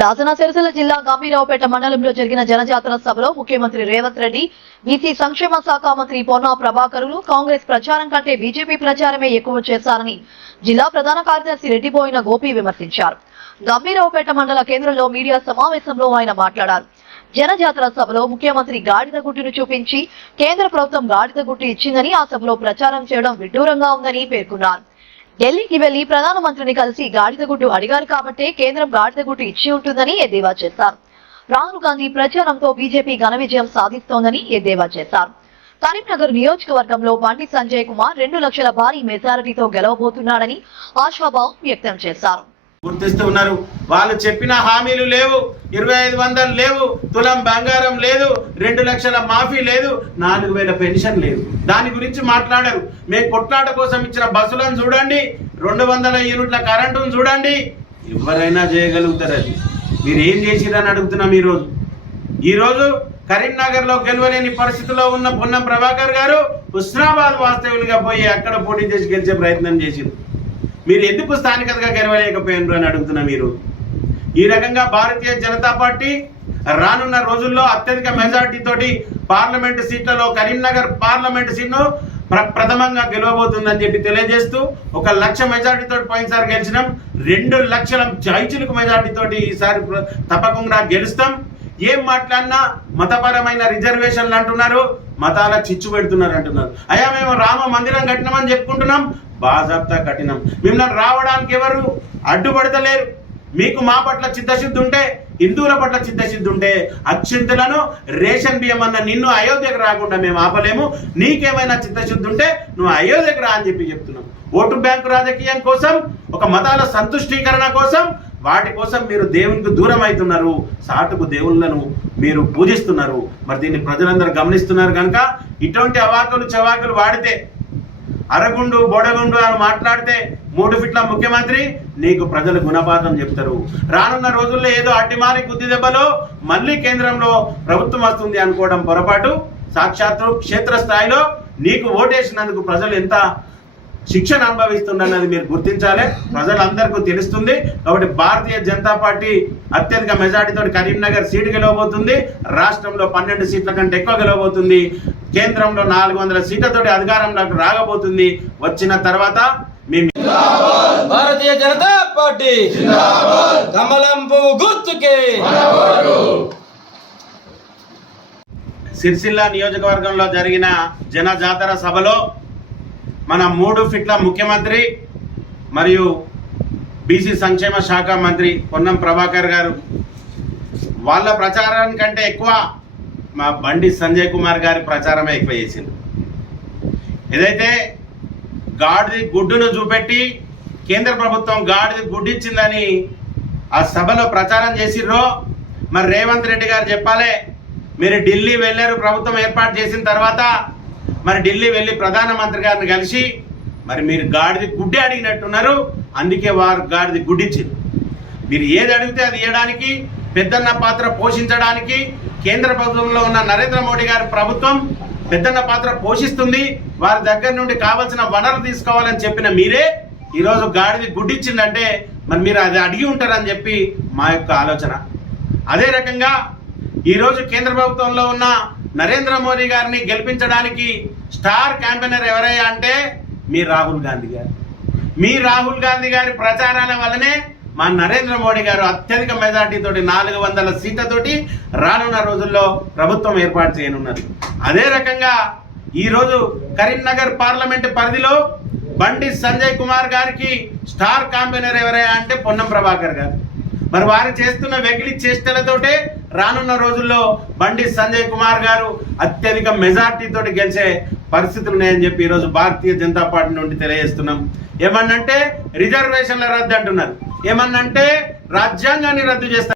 రాజన్న సిరిసిల్ల జిల్లా గంభీరావుపేట మండలంలో జరిగిన జనజాతర సభలో ముఖ్యమంత్రి రేవంత్ రెడ్డి, బీసీ సంక్షేమ శాఖ మంత్రి పొన్నా ప్రభాకర్లు కాంగ్రెస్ ప్రచారం కంటే బీజేపీ ప్రచారమే ఎక్కువ చేశారని జిల్లా ప్రధాన కార్యదర్శి రెడ్డిబోయిన గోపి విమర్శించారు. గంభీరావుపేట మండల కేంద్రంలో మీడియా సమావేశంలో ఆయన మాట్లాడారు. జనజాతర సభలో ముఖ్యమంత్రి గాడిద గుట్టును చూపించి కేంద్ర ప్రభుత్వం గాడిద గుట్టు ఇచ్చిందని ఆ సభలో ప్రచారం చేయడం విడ్డూరంగా ఉందని పేర్కొన్నారు. ఢిల్లీకి వెళ్లి ప్రధానమంత్రిని కలిసి గాడిద గుట్టు అడిగారు కాబట్టే కేంద్రం గాడిద గుట్టు ఇచ్చి ఉంటుందని ఎద్దేవా చేశారు. రాహుల్ గాంధీ ప్రచారంతో బీజేపీ ఘన విజయం సాధిస్తోందని ఎద్దేవా చేశారు. కరీంనగర్ నియోజకవర్గంలో బండి సంజయ్ కుమార్ 2 లక్షల భారీ మెజారిటీతో గెలవబోతున్నాడని ఆశాభావం వ్యక్తం చేశారు. గుర్తిస్తూ ఉన్నారు. వాళ్ళు చెప్పిన హామీలు లేవు. 2500 లేవు, తులం బంగారం లేదు, 2 లక్షల మాఫీ లేదు, 4000 పెన్షన్ లేదు. దాని గురించి మాట్లాడారు. మేము కొట్లాట కోసం ఇచ్చిన బస్సులను చూడండి, 200 యూనిట్ల కరెంటును చూడండి. ఎవరైనా చేయగలుగుతారు. అది మీరు ఏం చేసిరని అడుగుతున్నాం. ఈరోజు కరీంనగర్ లో గెలవలేని పరిస్థితిలో ఉన్న పొన్నం ప్రభాకర్ గారు హుస్నాబాద్ వాస్తవ్యులుగా పోయి అక్కడ పోటీ చేసి గెలిచే ప్రయత్నం చేసింది. మీరు ఎందుకు స్థానికతగా గెలవలేకపోయినారు అని అడుగుతున్నా. మీరు ఈ రకంగా భారతీయ జనతా పార్టీ రానున్న రోజుల్లో అత్యధిక మెజార్టీ తోటి పార్లమెంటు సీట్లలో కరీంనగర్ పార్లమెంటు సీట్ను ప్రథమంగా గెలవబోతుందని చెప్పి తెలియజేస్తూ 1 లక్ష మెజార్టీ తోటి పోయినసారి గెలిచినాం. 2 లక్షల జైచులకు మెజార్టీ తోటి ఈసారి తప్పకుండా గెలుస్తాం. ఏం మాట్లాడినా మతపరమైన రిజర్వేషన్లు అంటున్నారు, మతాల చిచ్చు పెడుతున్నారు అంటున్నారు. అయ్యా మేము రామ మందిరం కట్టినామని చెప్పుకుంటున్నాం, బాజాబ్తా కట్టినాం. మిమ్మల్ని రావడానికి ఎవరు అడ్డుపడతలేరు. మీకు మా పట్ల చిత్తశుద్ధి ఉంటే, హిందువుల పట్ల చిత్తశుద్ధి ఉంటే అక్షింతలను రేషన్ బియ్యం అన్న నిన్ను అయోధ్యకు రాకుండా మేము ఆపలేము. నీకేమైనా చిత్తశుద్ధి ఉంటే నువ్వు అయోధ్యకు రా అని చెప్పి చెప్తున్నాం. ఓటు బ్యాంకు రాజకీయం కోసం, ఒక మతాల సంతుష్టీకరణ కోసం, వాటి కోసం మీరు దేవునికి దూరం అవుతున్నారు. సాటుకు దేవుళ్ళను మీరు పూజిస్తున్నారు. మరి దీన్ని ప్రజలందరూ గమనిస్తున్నారు. కనుక ఇటువంటి అవాకులు చవాకులు వాడితే, అరగుండు బొడగుండు అని మాట్లాడితే 3 ఫీట్ల ముఖ్యమంత్రి నీకు ప్రజలు గుణపాఠం చెప్తారు. రానున్న రోజుల్లో ఏదో అడ్డిమారి గుద్ది దెబ్బలో మళ్ళీ కేంద్రంలో ప్రభుత్వం వస్తుంది అనుకోవడం పొరపాటు. సాక్షాత్తు క్షేత్రస్థాయిలో నీకు ఓటేసినందుకు ప్రజలు ఎంత శిక్షణ అనుభవిస్తుందన్నది మీరు గుర్తించాలి. ప్రజలందరికీ తెలుస్తుంది. కాబట్టి భారతీయ జనతా పార్టీ అత్యధిక మెజార్టీతో కరీంనగర్ సీటు గెలవబోతుంది. రాష్ట్రంలో 12 సీట్ల కంటే ఎక్కువ గెలవబోతుంది. కేంద్రంలో 400 సీట్లతోటి అధికారంలోకి రాగబోతుంది. వచ్చిన తర్వాత భారతీయ జనతా పార్టీ కమలం పువ్వు గుర్తుకే. సిరిసిల్ల నియోజకవర్గంలో జరిగిన జనజాతర సభలో మన 3 ఫీట్ల ముఖ్యమంత్రి మరియు బీసీ సంక్షేమ శాఖ మంత్రి పొన్నం ప్రభాకర్ గారు వాళ్ళ ప్రచారానికంటే ఎక్కువ మా బండి సంజయ్ కుమార్ గారి ప్రచారమే ఎక్కువ చేసింది. ఏదైతే గాడిది గుడ్డును చూపెట్టి కేంద్ర ప్రభుత్వం గాడిది గుడ్డిచ్చిందని ఆ సభలో ప్రచారం చేసిర్రో, మరి రేవంత్ రెడ్డి గారు చెప్పాలి. మీరు ఢిల్లీ వెళ్ళారు ప్రభుత్వం ఏర్పాటు చేసిన తర్వాత. మరి ఢిల్లీ వెళ్ళి ప్రధానమంత్రి గారిని కలిసి మరి మీరు గాడిది గుడ్డి అడిగినట్టున్నారు. అందుకే వారు గాడిది గుడ్డిచ్చింది. మీరు ఏది అడిగితే అది ఇవ్వడానికి, పెద్దన్న పాత్ర పోషించడానికి కేంద్ర ప్రభుత్వంలో ఉన్న నరేంద్ర మోడీ గారి ప్రభుత్వం పెద్దన్న పాత్ర పోషిస్తుంది. వారి దగ్గర నుండి కావాల్సిన వనరులు తీసుకోవాలని చెప్పిన మీరే ఈరోజు గాడిది గుడ్డిచ్చిందంటే మరి మీరు అది అడిగి ఉంటారని చెప్పి మా యొక్క ఆలోచన. అదే రకంగా ఈరోజు కేంద్ర ప్రభుత్వంలో ఉన్న నరేంద్ర మోడీ గారిని గెలిపించడానికి స్టార్ క్యాంపెయినర్ ఎవరయ్యా అంటే మీ రాహుల్ గాంధీ గారు. మీ రాహుల్ గాంధీ గారి ప్రచారాల వల్లనే మా నరేంద్ర మోడీ గారు అత్యధిక మెజార్టీతోటి 400 సీట్లతోటి రానున్న రోజుల్లో ప్రభుత్వం ఏర్పాటు చేయనున్నారు. అదే రకంగా ఈరోజు కరీంనగర్ పార్లమెంటు పరిధిలో బండి సంజయ్ కుమార్ గారికి స్టార్ క్యాంపెయినర్ ఎవరయ్యా అంటే పొన్నం ప్రభాకర్ గారు. మరి వారు చేస్తున్న వెకిలి చేష్టలతోటే రానున్న రోజుల్లో బండి సంజయ్ కుమార్ గారు అత్యధిక మెజార్టీతోటి గెలిచే పరిస్థితులు ఉన్నాయని చెప్పి ఈరోజు భారతీయ జనతా పార్టీ నుండి తెలియజేస్తున్నాం. ఏమన్నంటే రిజర్వేషన్ల రద్దు అంటున్నారు, ఏమన్నంటే రాజ్యాంగాన్ని రద్దు చేస్తారు.